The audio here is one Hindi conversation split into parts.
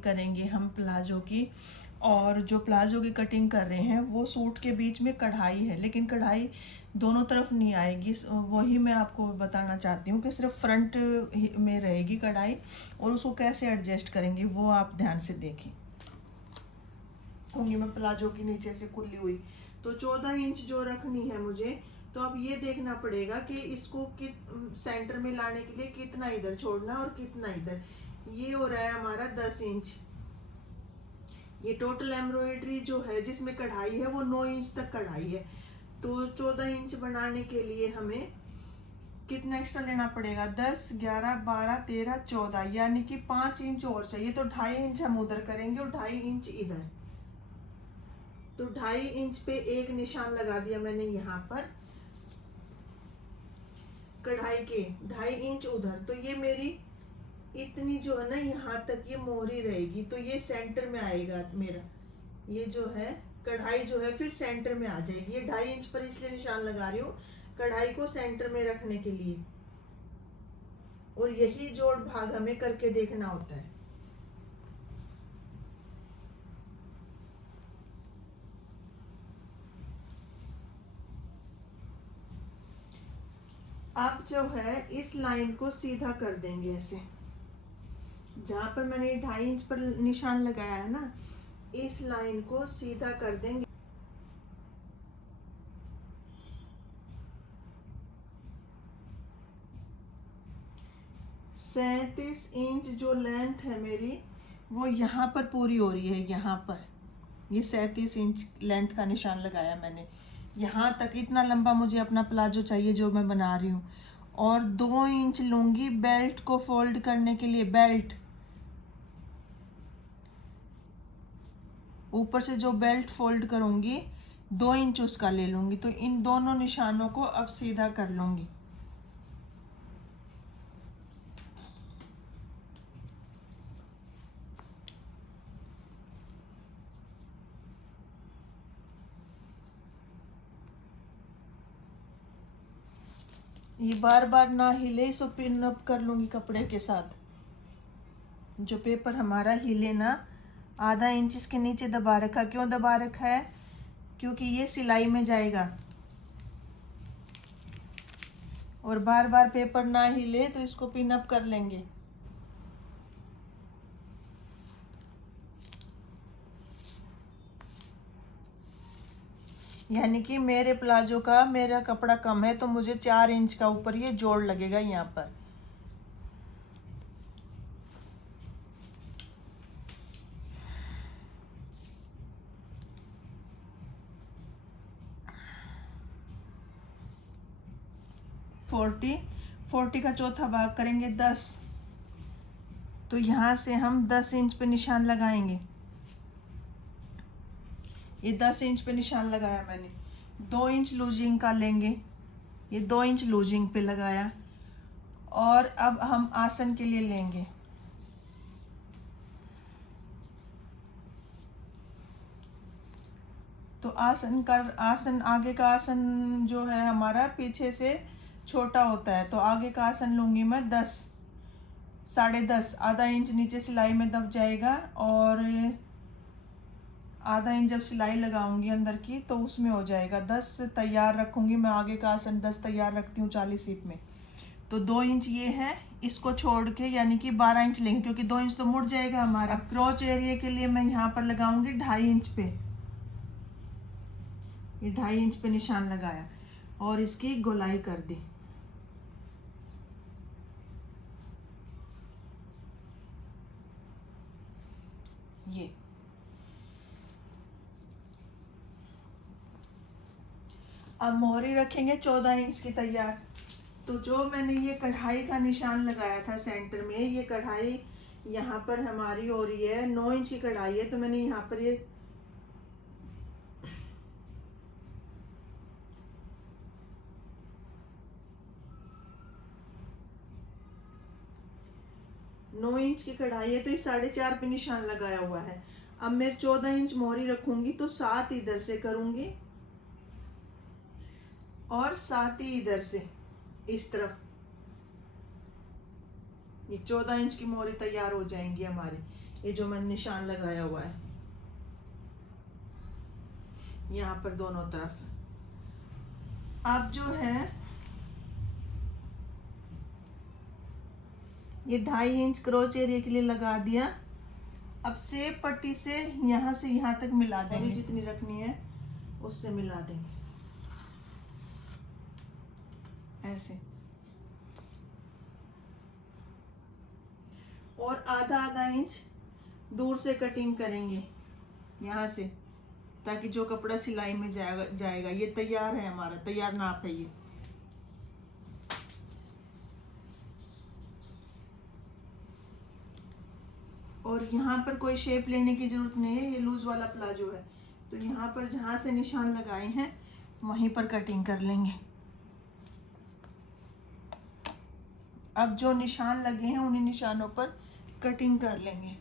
करेंगे हम प्लाजो की। और जो प्लाजो की कटिंग कर रहे हैं वो सूट के बीच में कढ़ाई है, लेकिन कढ़ाई दोनों तरफ नहीं आएगी। वही मैं आपको बताना चाहती हूँ कि सिर्फ फ्रंट में रहेगी कढ़ाई, और उसको कैसे एडजस्ट करेंगे वो आप ध्यान से देखें। होंगी मैं प्लाजो की नीचे से खुली हुई, तो 14 इंच जो रखनी है मुझे, तो अब ये देखना पड़ेगा कि इसको सेंटर में लाने के लिए कितना इधर छोड़ना और कितना इधर। ये हो रहा है हमारा 10 इंच। ये टोटल एम्ब्रॉयडरी जो है जिसमें कढ़ाई है वो 9 इंच तक कढ़ाई है। तो 14 इंच बनाने के लिए हमें कितना एक्स्ट्रा लेना पड़ेगा? 10, 11, 12, 13, 14, यानी कि 5 इंच और चाहिए। तो 2.5 इंच हम उधर करेंगे और 2.5 इंच इधर। तो 2.5 इंच पे एक निशान लगा दिया मैंने यहाँ पर कढ़ाई के, 2.5 इंच उधर। तो ये मेरी इतनी जो है ना यहाँ तक ये मोहरी रहेगी, तो ये सेंटर में आएगा मेरा। ये जो है कढ़ाई जो है फिर सेंटर में आ जाएगी। ये 2.5 इंच पर इसलिए निशान लगा रही हूँ कढ़ाई को सेंटर में रखने के लिए, और यही जोड़ भाग हमें करके देखना होता है। अब जो है इस लाइन को सीधा कर देंगे ऐसे, जहां पर मैंने 2.5 इंच पर निशान लगाया है ना, इस लाइन को सीधा कर देंगे। सैंतीस इंच जो लेंथ है मेरी वो यहाँ पर पूरी हो रही है। यहाँ पर ये 37 इंच लेंथ का निशान लगाया मैंने। यहाँ तक इतना लंबा मुझे अपना प्लाजो चाहिए जो मैं बना रही हूँ। और 2 इंच लूंगी बेल्ट को फोल्ड करने के लिए। बेल्ट ऊपर से जो बेल्ट फोल्ड करूंगी 2 इंच उसका ले लूंगी। तो इन दोनों निशानों को अब सीधा कर लूंगी। ये बार बार ना हिले, इसको पिन अप कर लूंगी कपड़े के साथ। जो पेपर हमारा हिले ना, आधा इंच इसके नीचे दबा रखा। क्यों दबा रखा है? क्योंकि ये सिलाई में जाएगा। और बार बार पेपर ना हिले तो इसको पिन अप कर लेंगे। यानी कि मेरे प्लाजो का मेरा कपड़ा कम है, तो मुझे 4 इंच का ऊपर ये जोड़ लगेगा यहाँ पर। फोर्टी का चौथा भाग करेंगे 10। तो यहाँ से हम 10 इंच पे निशान लगाएंगे। ये 10 इंच पे निशान लगाया मैंने। 2 इंच लूजिंग का लेंगे। ये 2 इंच लूजिंग पे लगाया। और अब हम आसन के लिए लेंगे। तो आसन आगे का आसन जो है हमारा पीछे से छोटा होता है, तो आगे का आसन लूंगी मैं 10, 10.5। आधा इंच नीचे सिलाई में दब जाएगा, और आधा इंच जब सिलाई लगाऊंगी अंदर की तो उसमें हो जाएगा 10 तैयार रखूंगी मैं। आगे का आसन 10 तैयार रखती हूँ 40 सीट में। तो 2 इंच ये है, इसको छोड़ के यानी कि 12 इंच लेंगे, क्योंकि 2 इंच तो मुड़ जाएगा हमारा। क्रोच एरिया के लिए मैं यहाँ पर लगाऊंगी 2.5 इंच पे। ये 2.5 इंच पे निशान लगाया और इसकी गोलाई कर दी। ये अब मोहरी रखेंगे 14 इंच की तैयार। तो जो मैंने ये कढ़ाई का निशान लगाया था सेंटर में, ये कढ़ाई यहाँ पर हमारी हो रही है 9 इंच की कढ़ाई है। तो मैंने यहाँ पर ये 9 इंच की कढ़ाई है, तो ये 4.5 पे निशान लगाया हुआ है। अब मैं 14 इंच मोहरी रखूंगी, तो 7 इधर से करूंगी और 7 ही इधर से इस तरफ। ये 14 इंच की मोहरी तैयार हो जाएंगी हमारी। ये जो मैंने निशान लगाया हुआ है यहाँ पर दोनों तरफ। अब जो है ये 2.5 इंच क्रोच एरिया के लिए लगा दिया। अब सेब पट्टी से यहाँ तक मिला देंगे, जितनी रखनी है उससे मिला देंगे ऐसे। और आधा इंच दूर से कटिंग करेंगे यहाँ से, ताकि जो कपड़ा सिलाई में जाएगा। ये तैयार है, हमारा तैयार नाप है ये। और यहाँ पर कोई शेप लेने की जरूरत नहीं है, ये लूज वाला प्लाजो है, तो यहाँ पर जहाँ से निशान लगाए हैं वहीं पर कटिंग कर लेंगे। अब जो निशान लगे हैं उन्हीं निशानों पर कटिंग कर लेंगे।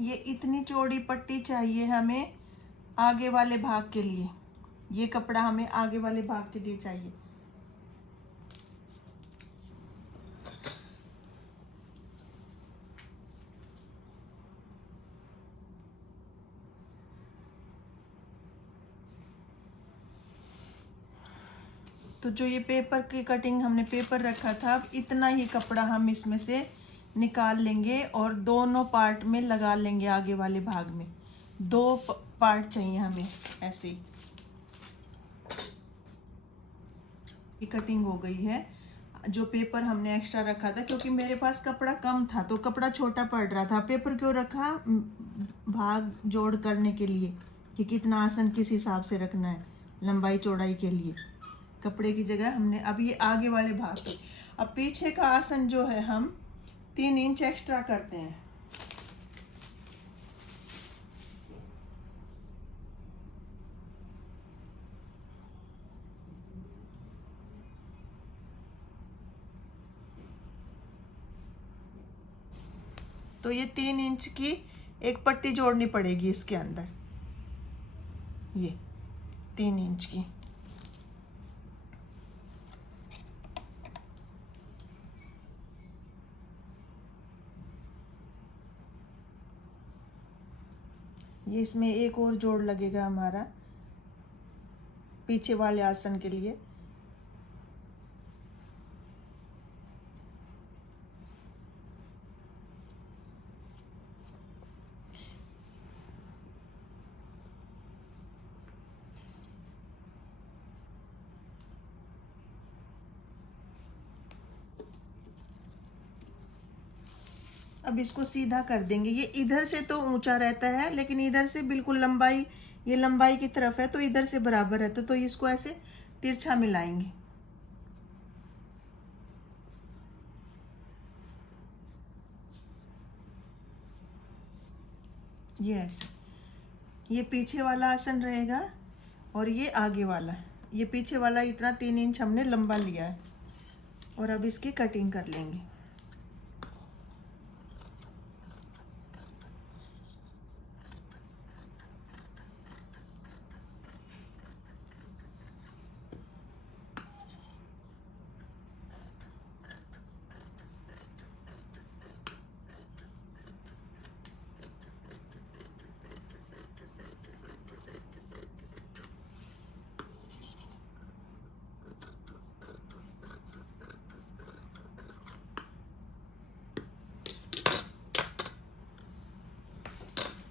ये इतनी चौड़ी पट्टी चाहिए हमें आगे वाले भाग के लिए। ये कपड़ा हमें आगे वाले भाग के लिए चाहिए। तो जो ये पेपर की कटिंग हमने पेपर रखा था, अब इतना ही कपड़ा हम इसमें से निकाल लेंगे और दोनों पार्ट में लगा लेंगे। आगे वाले भाग में 2 पार्ट चाहिए हमें ऐसे ही। ये कटिंग हो गई है। जो पेपर हमने एक्स्ट्रा रखा था, क्योंकि मेरे पास कपड़ा कम था तो कपड़ा छोटा पड़ रहा था। पेपर क्यों रखा? भाग जोड़ करने के लिए कि कितना आसन किस हिसाब से रखना है लंबाई चौड़ाई के लिए। कपड़े की जगह हमने, अब ये आगे वाले भाग की। अब पीछे का आसन जो है हम 3 इंच एक्स्ट्रा करते हैं। तो ये 3 इंच की एक पट्टी जोड़नी पड़ेगी इसके अंदर, ये 3 इंच की। ये इसमें एक और जोड़ लगेगा हमारा पीछे वाले आसन के लिए। अब इसको सीधा कर देंगे। ये इधर से तो ऊंचा रहता है, लेकिन इधर से बिल्कुल लंबाई, ये लंबाई की तरफ है तो इधर से बराबर रहता है, तो इसको ऐसे तिरछा मिलाएंगे। ये ऐसे, ये पीछे वाला आसन रहेगा और ये आगे वाला। ये पीछे वाला इतना 3 इंच हमने लंबा लिया है, और अब इसकी कटिंग कर लेंगे।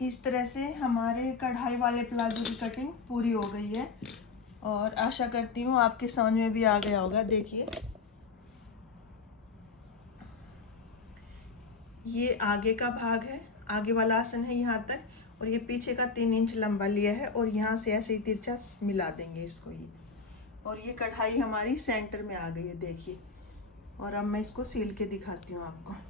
इस तरह से हमारे कढ़ाई वाले प्लाजो की कटिंग पूरी हो गई है, और आशा करती हूँ आपके समझ में भी आ गया होगा। देखिए, ये आगे का भाग है, आगे वाला आसन है यहाँ तक, और ये पीछे का 3 इंच लंबा लिया है, और यहाँ से ऐसे ही तिरछा मिला देंगे इसको ये। और ये कढ़ाई हमारी सेंटर में आ गई है, देखिए। और अब मैं इसको सील के दिखाती हूँ आपको।